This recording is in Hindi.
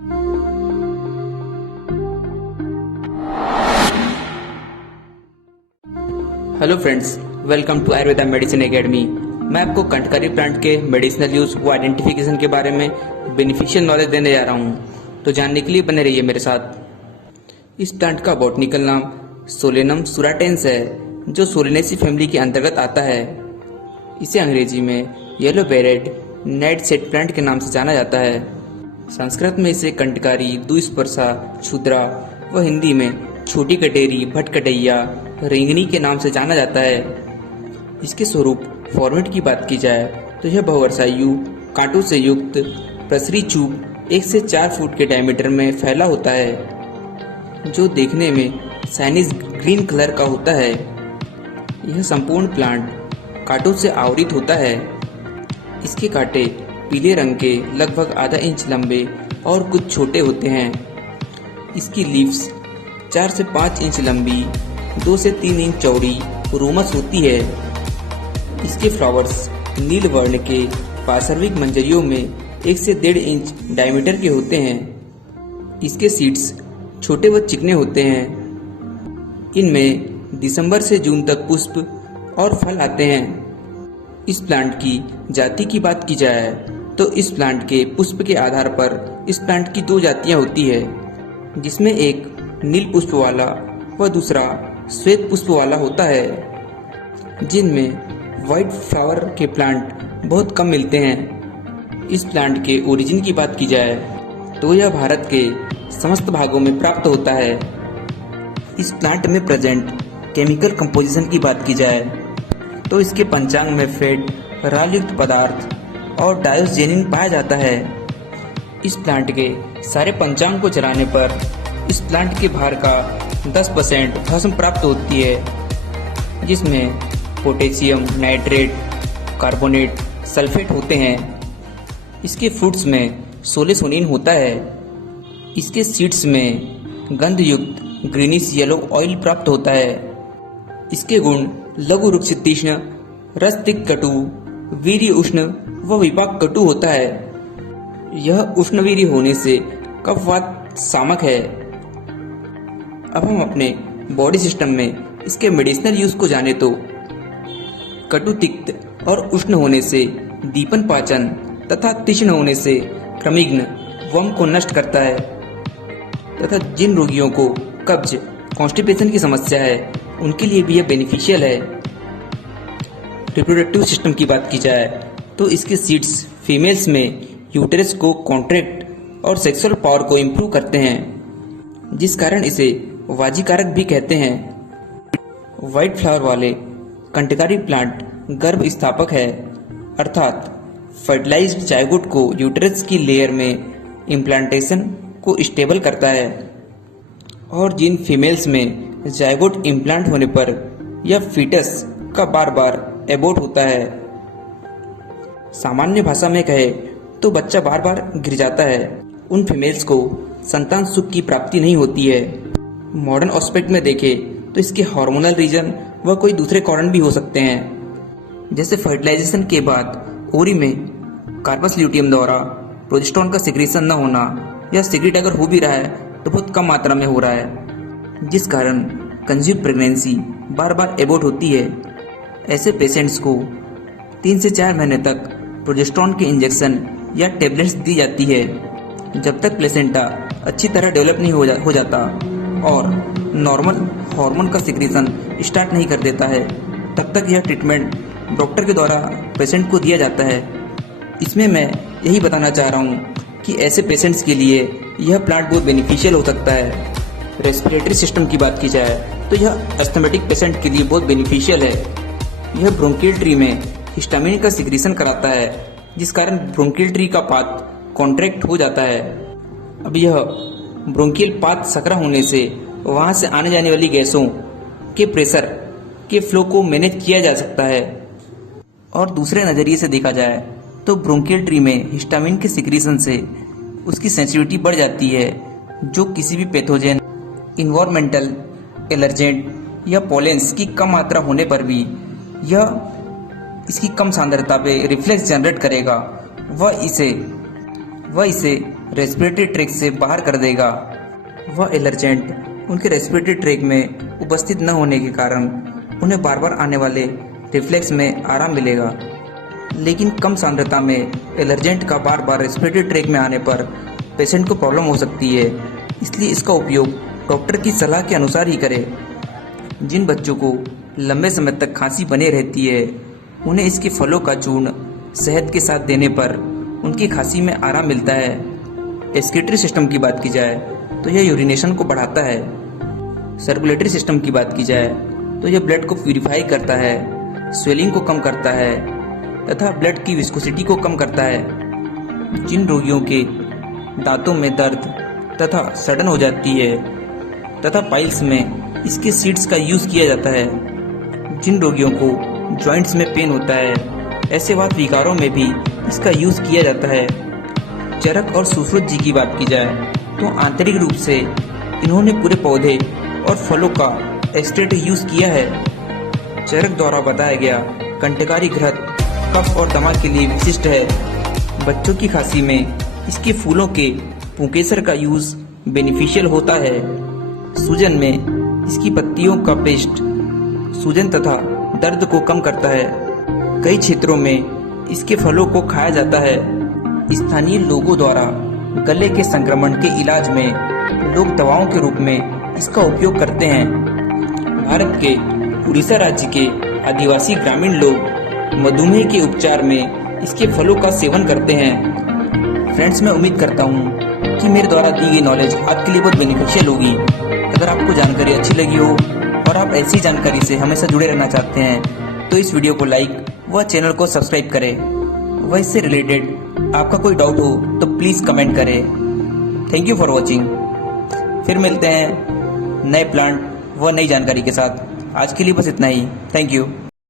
Hello friends, welcome to Ayurveda medicine academy. मैं आपको कंटकारी प्लांट के मेडिसिनल यूज व आइडेंटिफिकेशन के बारे में बेनिफिशियल नॉलेज देने जा रहा हूँ, तो जानने के लिए बने रहिए मेरे साथ। इस प्लांट का बॉटनिकल नाम सोलेनम सुराटेंस है, जो सोलेनेसी फैमिली के अंतर्गत आता है। इसे अंग्रेजी में yellow bread night set plant के नाम से जाना जाता है। संस्कृत में इसे कंटकारी, दुष्पर्शा, क्षुद्रा व हिंदी में छोटी कटेरी, भटकटैया, रेंगनी के नाम से जाना जाता है। इसके स्वरूप फॉर्मेट की बात की जाए तो यह बहुवर्षायु, कांटों से युक्त, प्रसरी चूब 1 से 4 फुट के डायमीटर में फैला होता है, जो देखने में साइनिज ग्रीन कलर का होता है। यह संपूर्ण प्लांट कांटों से आवृत होता है। इसके कांटे पीले रंग के, लगभग आधा इंच लंबे और कुछ छोटे होते हैं। इसकी लीव्स 4 से 5 इंच लंबी, 2 से 3 इंच चौड़ी रोमस होती है। इसके फ्लावर्स नील वर्ण के पार्श्विक मंजरियों में 1 से 1.5 इंच डायमीटर के होते हैं। इसके सीड्स छोटे व चिकने होते हैं। इनमें दिसंबर से जून तक पुष्प और फल आते हैं। इस प्लांट की जाति की बात की जाए तो इस प्लांट के पुष्प के आधार पर इस प्लांट की 2 जातियां होती है, जिसमें एक नील पुष्प वाला व दूसरा श्वेत पुष्प वाला होता है, जिनमें व्हाइट फ्लावर के प्लांट बहुत कम मिलते हैं। इस प्लांट के ओरिजिन की बात की जाए तो यह भारत के समस्त भागों में प्राप्त होता है। इस प्लांट में प्रेजेंट केमिकल कंपोजिशन की बात की जाए तो इसके पंचांग में फेट, राल युक्त पदार्थ और डायोजेनिन पाया जाता है। इस प्लांट के सारे पंचांग को चलाने पर इस प्लांट के भार का 10% भस्म प्राप्त होती है, जिसमें पोटेशियम नाइट्रेट, कार्बोनेट, सल्फेट होते हैं। इसके फ्रूट्स में सोलेसोनिन होता है। इसके सीड्स में गंध युक्त ग्रीनिश येलो ऑयल प्राप्त होता है। इसके गुण लघु रुक्ष तीक्ष्ण, रस तिक्त कटु, वीर्य उष्ण व विपाक कटु होता है। यह उष्णवीर्य होने से कफवात सामक है। अब हम अपने बॉडी सिस्टम में इसके मेडिसिनल यूज को जाने तो कटु, तिक्त और उष्ण होने से दीपन पाचन तथा तीक्ष्ण होने से क्रमिघ्न वम को नष्ट करता है, तथा जिन रोगियों को कब्ज, कॉन्स्टिपेशन की समस्या है उनके लिए भी यह बेनिफिशियल है। रिप्रोडक्टिव सिस्टम की बात की जाए तो इसके सीड्स फीमेल्स में यूटेरस को कॉन्ट्रैक्ट और सेक्सुअल पावर को इम्प्रूव करते हैं, जिस कारण इसे वाजीकारक भी कहते हैं। व्हाइट फ्लावर वाले कंटकारी प्लांट गर्भ स्थापक है, अर्थात फर्टिलाइज्ड जायगोट को यूटेरस की लेयर में इम्प्लांटेशन को स्टेबल करता है, और जिन फीमेल्स में जायगोट इम्प्लांट होने पर यह फीटस का बार बार एबॉर्ट होता है। सामान्य भाषा में कहे तो बच्चा बार बार गिर जाता है। उन फीमेल्स को संतान सुख की प्राप्ति नहीं होती है। मॉडर्न एस्पेक्ट में देखें तो इसके हार्मोनल रीजन व कोई दूसरे कारण भी हो सकते हैं, जैसे फर्टिलाइजेशन के बाद ओरी में कार्पस ल्यूटियम द्वारा प्रोजेस्टेरोन का सिक्रीशन न होना, या सिक्रीट अगर हो भी रहा है तो बहुत कम मात्रा में हो रहा है, जिस कारण कंज्यूम प्रेगनेंसी बार बार एबॉर्ट होती है। ऐसे पेशेंट्स को 3 से 4 महीने तक प्रोजेस्टेरोन के इंजेक्शन या टेबलेट्स दी जाती है। जब तक प्लेसेंटा अच्छी तरह डेवलप नहीं हो जाता और नॉर्मल हार्मोन का सिक्रीशन स्टार्ट नहीं कर देता है, तब तक यह ट्रीटमेंट डॉक्टर के द्वारा पेशेंट को दिया जाता है। इसमें मैं यही बताना चाह रहा हूँ कि ऐसे पेशेंट्स के लिए यह प्लांट बहुत बेनिफिशियल हो सकता है। रेस्पिरेटरी सिस्टम की बात की जाए तो यह एस्थमेटिक पेशेंट के लिए बहुत बेनिफिशियल है। यह ब्रोंकियल ट्री में हिस्टामिन का सिक्रीशन कराता है, जिस कारण ब्रोंकियल ट्री का पाथ कॉन्ट्रैक्ट हो जाता है। अब यह ब्रोंकियल पाथ सकरा होने से वहां से आने जाने वाली गैसों के प्रेशर के फ्लो को मैनेज किया जा सकता है। और दूसरे नज़रिए से देखा जाए तो ब्रोंकियल ट्री में हिस्टामिन के सिक्रीशन से उसकी सेंसिटिविटी बढ़ जाती है, जो किसी भी पैथोजन, इन्वायरमेंटल एलर्जेंट या पोलेंस की कम मात्रा होने पर भी यह इसकी कम सांद्रता पे रिफ्लेक्स जनरेट करेगा। वह इसे रेस्पिरेटरी ट्रैक से बाहर कर देगा। वह एलर्जेंट उनके रेस्पिरेटरी ट्रैक में उपस्थित न होने के कारण उन्हें बार बार आने वाले रिफ्लेक्स में आराम मिलेगा। लेकिन कम सांद्रता में एलर्जेंट का बार बार रेस्पिरेटरी ट्रैक में आने पर पेशेंट को प्रॉब्लम हो सकती है, इसलिए इसका उपयोग डॉक्टर की सलाह के अनुसार ही करें। जिन बच्चों को लंबे समय तक खांसी बने रहती है, उन्हें इसके फलों का चूर्ण शहद के साथ देने पर उनकी खांसी में आराम मिलता है। एक्सक्रीटरी सिस्टम की बात की जाए तो यह यूरिनेशन को बढ़ाता है। सर्कुलेटरी सिस्टम की बात की जाए तो यह ब्लड को प्यूरिफाई करता है, स्वेलिंग को कम करता है तथा ब्लड की विस्कोसिटी को कम करता है। जिन रोगियों के दांतों में दर्द तथा सड़न हो जाती है तथा पाइल्स में इसके सीड्स का यूज़ किया जाता है। जिन रोगियों को जॉइंट्स में पेन होता है, ऐसे वात विकारों में भी इसका यूज़ किया जाता है। चरक और सुश्रुत जी की बात की जाए तो आंतरिक रूप से इन्होंने पूरे पौधे और फलों का एक्सट्रैक्ट यूज़ किया है। चरक द्वारा बताया गया कंटकारी घृत कफ और दमा के लिए विशिष्ट है। बच्चों की खांसी में इसके फूलों के पुंकेसर का यूज़ बेनिफिशियल होता है। सूजन में इसकी पत्तियों का पेस्ट सूजन तथा दर्द को कम करता है। कई क्षेत्रों में इसके फलों को खाया जाता है। स्थानीय लोगों द्वारा गले के संक्रमण के इलाज में लोग दवाओं के रूप में इसका उपयोग करते हैं। भारत के उड़ीसा राज्य के आदिवासी ग्रामीण लोग मधुमेह के उपचार में इसके फलों का सेवन करते हैं। फ्रेंड्स, मैं उम्मीद करता हूँ कि मेरे द्वारा दी गई नॉलेज आपके लिए बहुत बेनिफिशियल होगी। अगर आपको जानकारी अच्छी लगी हो और आप ऐसी जानकारी से हमेशा जुड़े रहना चाहते हैं तो इस वीडियो को लाइक व चैनल को सब्सक्राइब करें। व इससे रिलेटेड आपका कोई डाउट हो तो प्लीज़ कमेंट करें। Thank you for watching. फिर मिलते हैं नए प्लांट व नई जानकारी के साथ। आज के लिए बस इतना ही। Thank you.